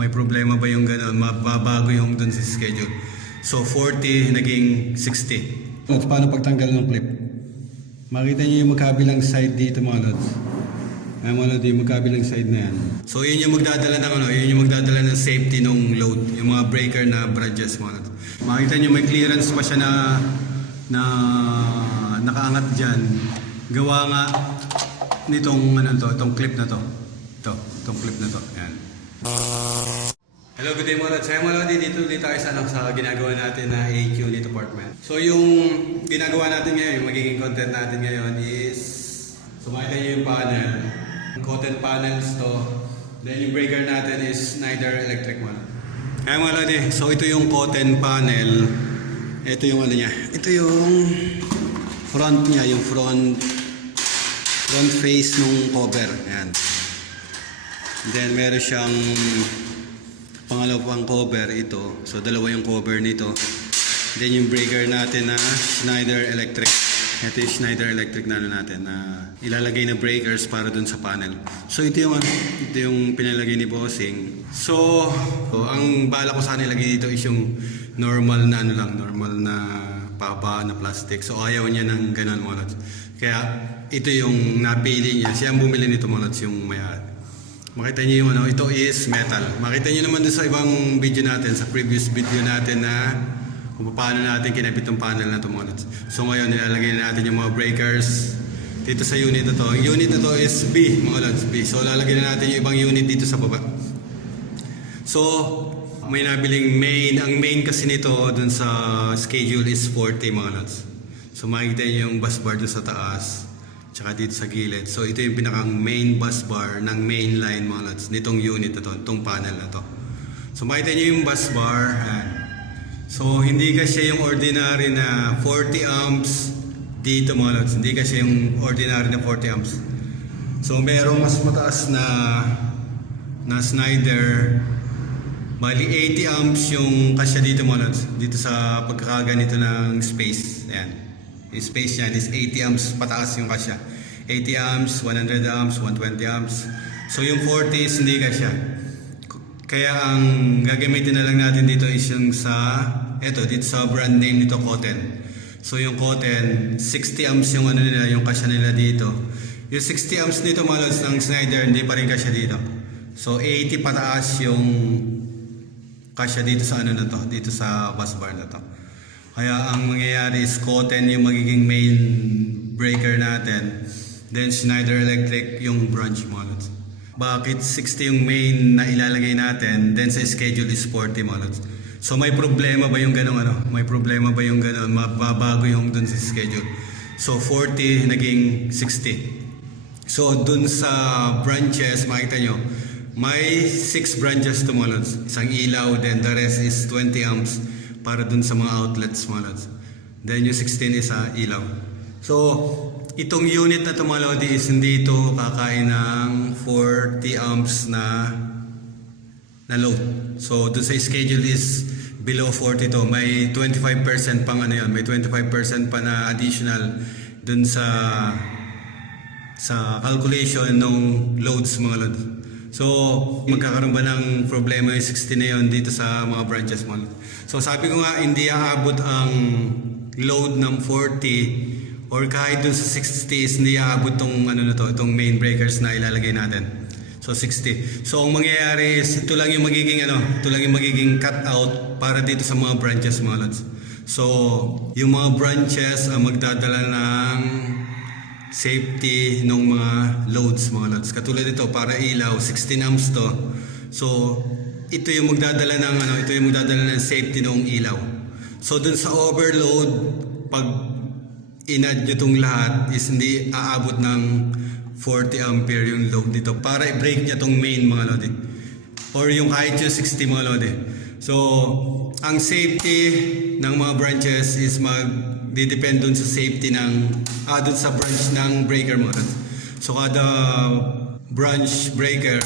may problema ba yung gano'n, mababago yung dun sa schedule. So 40 naging 60. Lods, paano pagtanggal ng clip? Makita niyo yung magkabilang side dito mga lods. Ay mga lods, yung magkabilang side na yan. So yun yung magdadala ng yun yung magdadala ng safety ng load, yung mga breaker na branches mga lods. Makita niyo may clearance pa siya na nakaangat diyan. Gawa nga nitong itong clip na to. Itong clip na to. Yan. Hello, good day mga lods. Saya mga lods, dito tayo sa ginagawa natin na AQ unit apartment. So yung ginagawa natin ngayon, yung magiging content natin ngayon is makita niyo yung panel. Cotton panels to. Then yung breaker natin is Schneider Electric one. Kaya mga lods, so ito yung cotton panel. Ito yung niya. Ito yung front niya, yung front face nung cover. Ayan. Then meron siyang pangalawang cover ito. So dalawa yung cover nito. Then yung breaker natin na Schneider Electric. Ito yung Schneider Electric na natin na ilalagay na breakers para dun sa panel. So ito yung pinalagay ni Bossing. So ang bala ko sana ilagay dito is yung normal na normal na papa na plastic. So ayaw niya ng ganun mga lods. Kaya ito yung napili niya. Siya ang bumili nito mga lods, yung may-ari. Makita niyo yung ito is metal. Makita niyo naman doon sa ibang video natin, sa previous video natin na kung paano natin kinabit yung panel na ito mga lods. So ngayon nilalagay na natin yung mga breakers dito sa unit na to. Yung unit na to is B mga lods, B. So lalagay na natin yung ibang unit dito sa baba. So may nabiling main. Ang main kasi nito dun sa schedule is 40 mga lods. So makikita niyo yung bus bar dun sa taas tsaka dito sa gilid. So ito yung pinakang main bus bar ng main line mga lods nitong unit na to, itong panel na to. So makita niyo yung bus bar. So hindi kasi yung ordinary na 40 amps dito mga lods. Hindi kasi yung ordinary na 40 amps. So merong mas mataas na Schneider. Bali 80 amps yung kasya dito mga lods. Dito sa pagkakaganito ng space. Ayan. Yung space yan is 80 amps pataas yung kasya. 80 amps, 100 amps, 120 amps. So yung 40 is hindi kasya. Kaya ang gagamitin na lang natin dito is yung dito sa brand name nito Cotton. So yung Cotton, 60 amps yung nila, yung kasya nila dito. Yung 60 amps nito mga lods ng Schneider, hindi pa rin kasya dito. So 80 pataas yung kasya dito sa na to, dito sa bus bar na to. Kaya ang mangyayari is Cotton yung magiging main breaker natin. Then Schneider Electric yung branch mga lods. Bakit 60 yung main na ilalagay natin, then sa schedule is 40 mga lods. So may problema ba yung gano'n May problema ba yung gano'n? Mababago yung dun sa schedule. So 40 naging 60. So dun sa branches, makita nyo, may 6 branches to mga lods. Isang ilaw, then the rest is 20 amps para dun sa mga outlets mga lods. Then yung 16 is ilaw. So itong unit na to mga lods is hindi ito kakain ng 40 amps na load. So dun sa schedule is below 40 to. May 25% pang yun. May 25% pa na additional dun sa calculation ng loads mga lods. So, magkakaroon ba ng problema yung 60 na yun dito sa mga branches mo? So, sabi ko nga, hindi aabot ang load ng 40 or kahit dun sa 60 is hindi aabot itong main breakers na ilalagay natin. So, 60. So, ang mangyayari is ito lang yung magiging cut out para dito sa mga branches mga lods. So, yung mga branches ang magdadala ng safety ng mga loads mga lods. Katulad ito para ilaw 16 amps to. So ito yung magdadala ng safety ng ilaw. So dun sa overload, pag in-add nyo itong lahat is hindi aabot ng 40 ampere yung load dito para i-break niya itong main mga load or yung kahit yung 60 mga load. So ang safety ng mga branches is didepend dun sa safety dun sa branch ng breaker mo. So kada branch breaker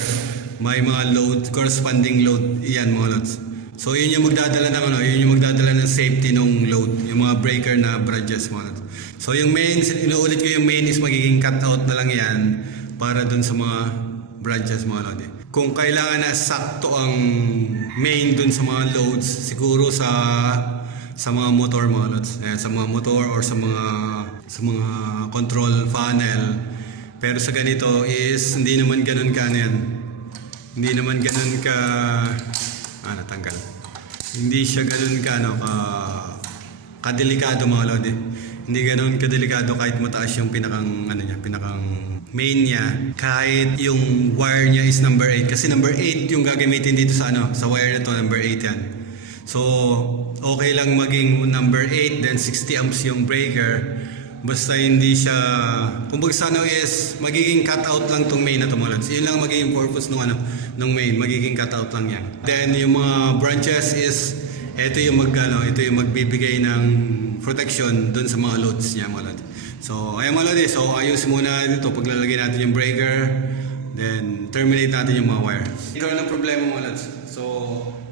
may mga load, corresponding load yan mga loads. So yun yung magdadala ng safety ng load, yung mga breaker na branches mga loads. So yung main, inuulit ko yung main is magiging cut out na lang yan para dun sa mga branches mga loads. kung kailangan na sakto ang main dun sa mga loads, siguro sa mga motor mga loads. Ayan, sa mga motor or sa mga control panel. Pero sa ganito is hindi naman ganun ka ano yan. Hindi naman ganun ka natanggal. Hindi siya ganun ka kadelikado mga load eh. Hindi ganun kadelikado kahit mataas yung pinakang main niya, kahit yung wire niya is number 8 kasi number 8 yung gagamitin dito sa wire na to, number 8 yan. So okay lang maging number 8 then 60 amps yung breaker basta hindi siya, kumbaga sa is magiging cut out lang tong main na to mga lods. Yun lang magiging purpose nung main, magiging cut out lang yan. Then yung mga branches is ito yung magbibigay ng protection dun sa mga loads niya mga lods. So, ayan mga lodi. So, ayusin muna dito. Paglalagay natin yung breaker, then terminate natin yung mga wire. Ito ng problema mga lods. So,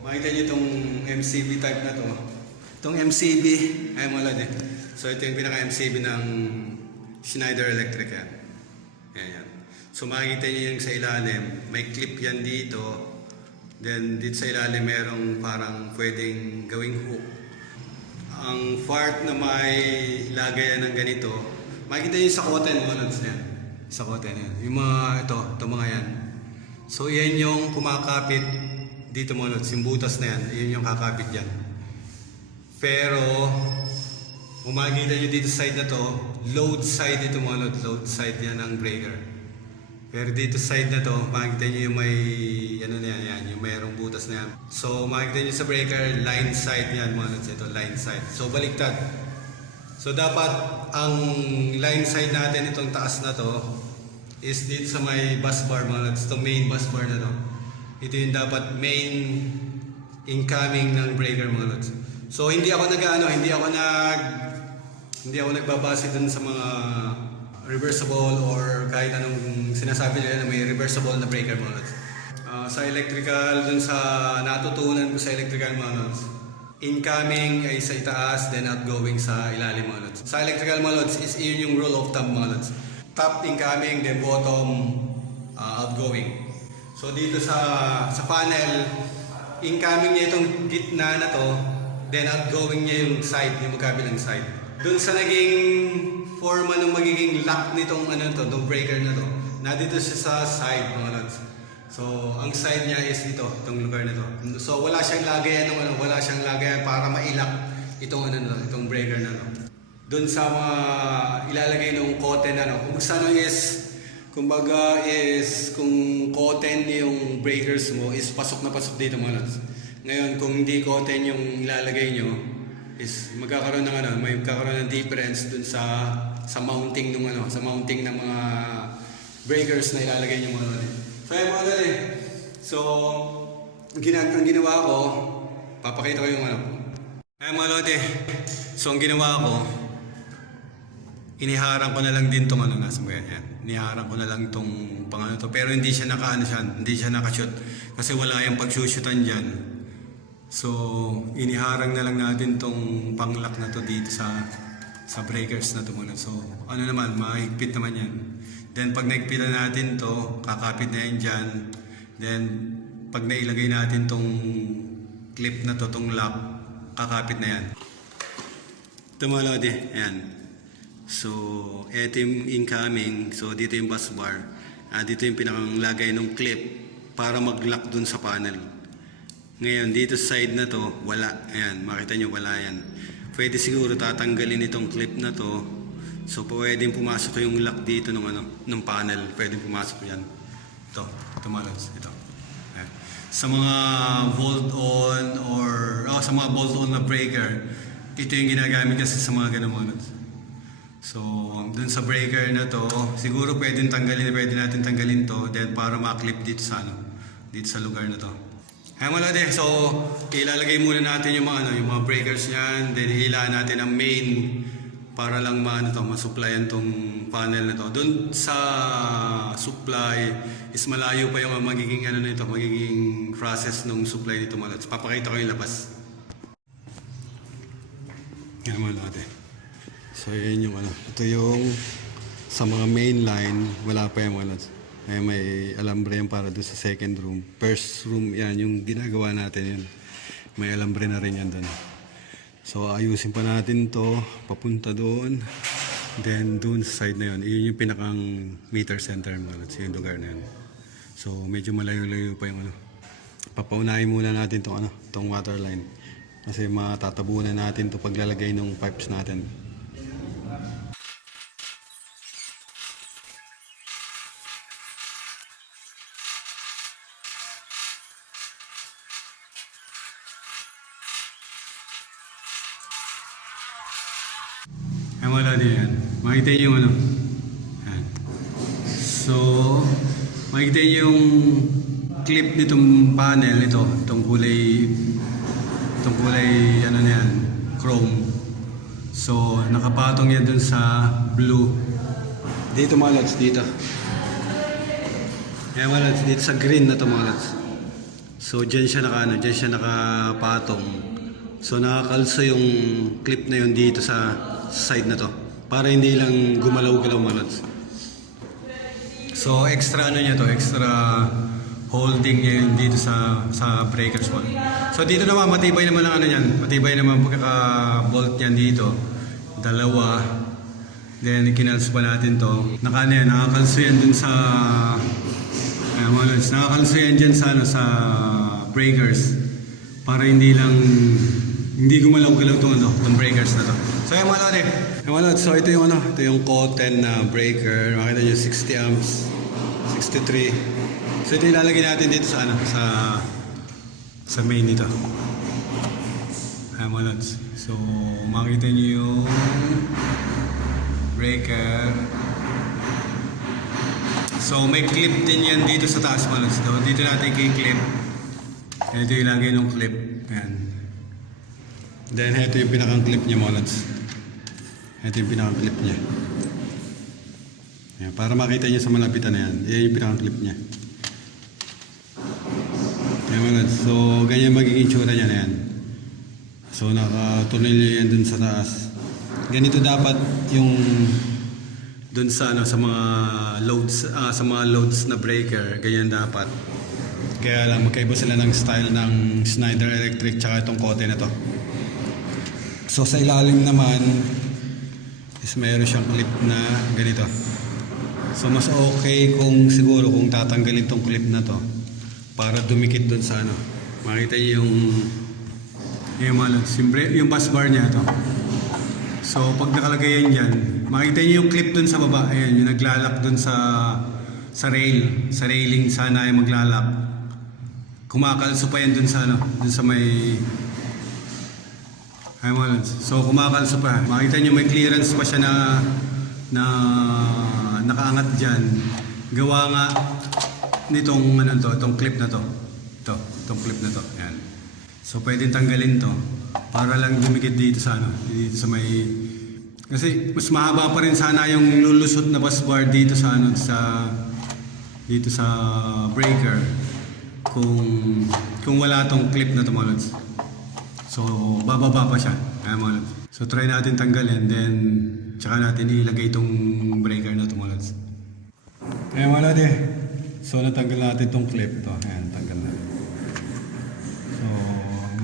makita nyo itong MCB type na to. Itong MCB, ayan mga lodi. So, ito yung pinaka-MCB ng Schneider Electric yan. Ayan. So, makikita nyo yung sa ilalim. May clip yan dito. Then, dito sa ilalim, merong parang pwedeng gawing hook. Ang part na may lagayan ng ganito, makikita nyo sa cotton mga lods na yan. Sa cotton yan. Yung mga ito mga yan. So yan yung kumakapit dito mga lods. Yung butas na yan, yun yung kakapit dyan. Pero, kung makikita nyo dito side na to, load side ito mga lods. Load side yan ng breaker. Pero dito side na to, makikita nyo yung may, yan, yung mayroong butas na yan. So, makikita nyo sa breaker, line side yan mga lods. Ito, line side. So, baliktad. So, dapat ang line side natin, itong taas na to, is dito sa may bus bar mga lods. Itong main bus bar na to. Ito yung dapat main incoming ng breaker mga lods. So, hindi ako nagbabase dun sa mga reversible or kahit anong sinasabi nila na may reversible na breaker mga lods. Sa electrical, dun sa natutunan ko sa electrical mga lods, incoming ay sa itaas, then outgoing sa ilalim mga lods. Sa electrical mga lods, is yun yung rule of thumb mga lods. Top incoming, then bottom outgoing. So dito sa panel, incoming niya itong gitna na to, then outgoing niya yung side, yung magkabilang side. Dun sa naging forma ng magiging lock nitong itong breaker na to, nandito siya sa side mga lods. So, ang side niya is ito, itong lugar na to. So, wala siyang lagayan para mailak itong breaker na to. Doon sa mga ilalagay ng cotton kung saan kumbaga kung cotton yung breakers mo is pasok na pasok dito mga lods. Ngayon, kung hindi cotton yung ilalagay nyo, is magkakaroon ng difference dun sa mounting ng ng mga breakers na ilalagay niyo mga lods. So ayun mga lods So ang ginawa ko, papakita ko yung ayun mga lods So ang ginawa ko, iniharang ko na lang din tong nasa mga yan. Iniharang ko na lang tong to, pero hindi siya hindi siya nakashoot kasi wala yung pagshootan diyan. So, iniharang na lang natin tong panglock na to dito sa breakers na to muna. So, mahigpit naman yan. Then, pag naigpitan natin to, kakapit na yan dyan. Then, pag nailagay natin tong clip na to, tong lock, kakapit na yan. Ito mga lodi, ayan. So, ito yung incoming. So, dito yung bus bar. Dito yung pinakang lagay ng clip para mag-lock dun sa panel. Ngayon, dito sa side na to, wala. Ayan, makita nyo, wala yan. Pwede siguro tatanggalin itong clip na to. So, pwedeng pumasok yung lock dito ng panel. Pwedeng pumasok yan. Ito mga lods. Ito. Ayan. Sa mga bolt-on or sa mga bolt-on na breaker, ito yung ginagamit kasi sa mga ganun mga lods. So, dun sa breaker na to, siguro pwede natin tanggalin to, then para ma-clip dito sa lugar na to. Mga lodi, so ilalagay muna natin yung mga breakers niyan, then ihilaan natin ang main para lang masupplyan tong panel na to. Doon sa supply is malayo pa yung magiging magiging process ng supply nito mga lods. Papakita ko yung labas. Yan mga lodi. So yan yung ito yung sa mga main line, wala pa yung mga lods. Ay may alambre yan para doon sa second room. First room yan, yung ginagawa natin yun. May alambre na rin yan doon. So ayusin pa natin to papunta doon. Then doon sa side na yun, yun yung pinakang meter center mga lods, yung lugar na yun. So medyo malayo-layo pa yung ano. Papaunahin muna natin tong ano, tong water line. Kasi matatabunan natin to paglalagay ng pipes natin. Ay wala din yan. Makita niyo yung ano. Yan. So, makita niyo yung clip nitong panel ito. Itong kulay ano na yan, chrome. So, nakapatong yan dun sa blue. Dito mga lods, dito. Yan mga lods, dito sa green na to mga lods. So, dyan siya nakapatong. So, nakakalso yung clip na yun dito sa side na to para hindi lang gumalaw-galaw mga lods. So extra ano niya to, extra holding niya yun dito sa breakers one. So dito naman matibay naman ang ano niyan, matibay naman pagkaka-bolt niyan dito. Dalawa. Then kinalso pa natin to. Nakakalso yan dun sa mga lods, nakakalso yan dyan sa ano, sa breakers para hindi gumalaw-galaw tong breakers na to. So yung mga lods, so ito yung ano, ito yung cotton na breaker. Makita nyo 60 amps, 63. So ito ilalagay natin dito sa ano, sa main nito. Ayan mga lods. So makita nyo yung breaker. So may clip din yan dito sa taas mga lods. So, dito natin i-clip. Ito ilagay ng clip. Ayan. Then ito yung pinakang clip niya mga lods. Ito yung pinakang clip niya. Ayan, para makita niyo sa malapitan na yan. Yan yung pinakang clip niya. Ayan mga lods. So ganyan magiging itsura niya na yan. So nakatornilyo yan dun sa taas. Ganito dapat yung dun sa ano, sa mga loads na breaker. Ganyan dapat. Kaya lang magkaiba sila ng style ng Schneider Electric tsaka itong kote na to. So sa ilalim naman is mayroon siyang clip na ganito. So mas okay kung siguro kung tatanggalin tong clip na to para dumikit doon sa ano. Makita niyo yung bus bar niya to. So pag nakalagay yan dyan, makita niyo yung clip doon sa baba. Ayan, yung naglalak doon sa railing sana ay maglalak. Kumakalso pa yan doon sa ano, doon sa may ay mga lods. So kumakalso pa. Makita nyo may clearance pa siya na nakaangat dyan. Gawa nga nitong ano to, itong clip na to. Itong clip na to. Ayan. So pwedeng tanggalin to para lang dumikit dito sa ano, dito sa may kasi mas mahaba pa rin sana yung lulusot na bus bar dito sa ano dito sa breaker kung wala tong clip na to mga lods. So, bababa pa siya. Ayan mga lods. So, try natin tanggalin. Then, tsaka natin ilagay itong breaker na ito mga lods. Ayan mga lods eh. So, natanggal natin itong clip to. Ayan, tanggal na. So,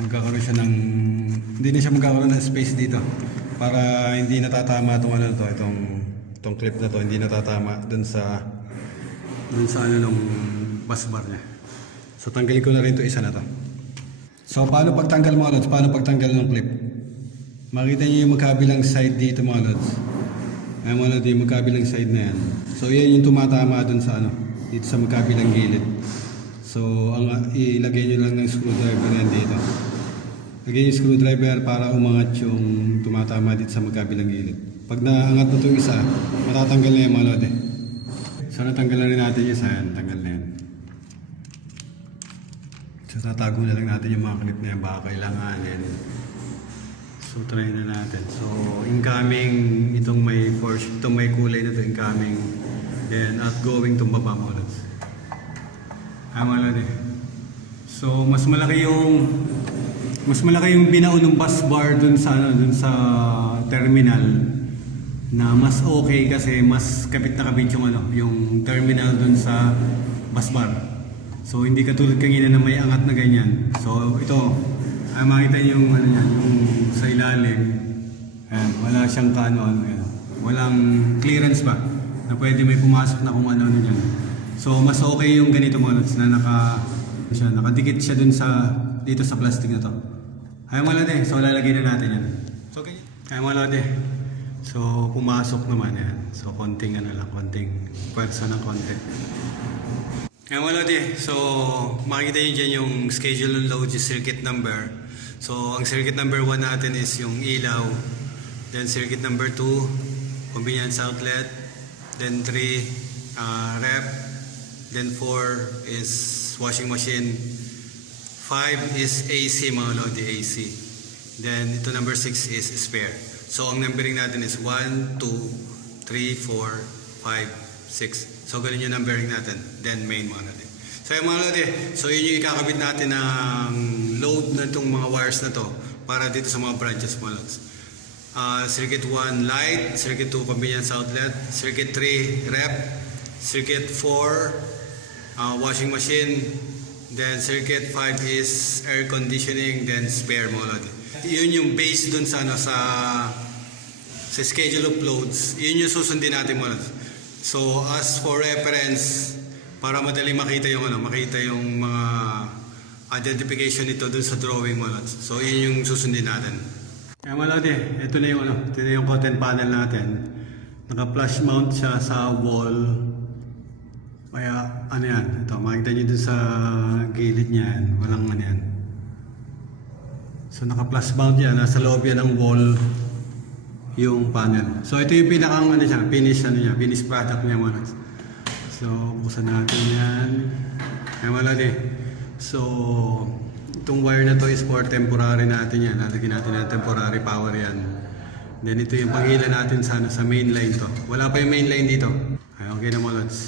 magkakaroon siya ng hindi na siya magkakaroon ng space dito. Para hindi natatama itong ano to, itong clip na to. Hindi natatama dun sa ano ng bus bar niya. So, tanggalin ko na rin ito isa na to. So, paano pagtanggal mga lods? Paano pagtanggal ng clip? Makita niyo yung magkabilang side dito mga lods. Ayan mga lods, yung magkabilang side na yan. So, yan yung tumatama dun sa ano, dito sa magkabilang gilid. So, ilagay nyo lang ng screwdriver yan dito. Lagay yung screwdriver para umangat yung tumatama dito sa magkabilang gilid. Pag naangat na itong isa, matatanggal na yan mga lods eh. So, natanggal na rin natin yung isa yan. Tanggal na yan. So, tatago na lang natin yung mga clip na yan, baka kailanganin. So, try na natin. So, incoming, itong may kulay na ito, incoming. Then, outgoing itong baba mo ulit. Mga eh. So, mas malaki yung binaon ng bus bar dun sa terminal na mas okay kasi mas kapit na kapit yung ano, yung terminal dun sa bus bar. So hindi katulad kanina na may angat na ganyan. So ito, makita niyo yung ano yan, yung sa ilalim. Ayan, wala siyang kaano-ano yan. Walang clearance ba na pwede may pumasok na kung ano-ano dyan. So mas okay yung ganito mo na nakadikit siya dun sa dito sa plastic na to. Ayaw mo lang so lalagay na natin yan. So okay. Ayaw mo lang So pumasok naman yan. So konting ano lang, konting pwersa ng konti. Ayaw mo lang So makikita nyo dyan yung schedule ng load, yung circuit number. So ang circuit number 1 natin is yung ilaw. Then circuit number 2, convenience outlet. Then 3, rep. Then 4 is washing machine. 5 is AC, mga lodi, AC. Then ito number 6 is spare. So ang numbering natin is 1, 2, 3, 4, 5, 6. So ganun yung numbering natin. Then main, mga lodi. So yung mga lodi, so yun yung ikakabit natin ng load na itong mga wires na to para dito sa mga branches, mga lods. Circuit 1 light, circuit 2 convenience outlet, circuit 3 rep, circuit 4 washing machine, then circuit 5 is air conditioning, then spare, mga lodi. Yun yung base dun sa, sa schedule of loads. Yun yung susundin natin, mga lodi. So as for reference, para madali makita yung mga identification nito dun sa drawing, mga lodi. So yun yung susundin natin. Kaya mga lodi, ito na yung cotton panel natin. Naka-flush mount siya sa wall. Kaya ano yan, ito makikita nyo dun sa gilid niya yan, walang ano yan. So naka-flush mount yan, nasa loob yan ng wall yung panel. So ito yung pinakang finish product niya, mga lods. So buksan natin yan. Kaya mga lodi, so itong wire na to is for temporary natin yan. Lalagyan natin ng temporary power yan. Then ito yung pag-hila natin sa main line to. Wala pa yung main line dito. Ay, okay na, mga lods.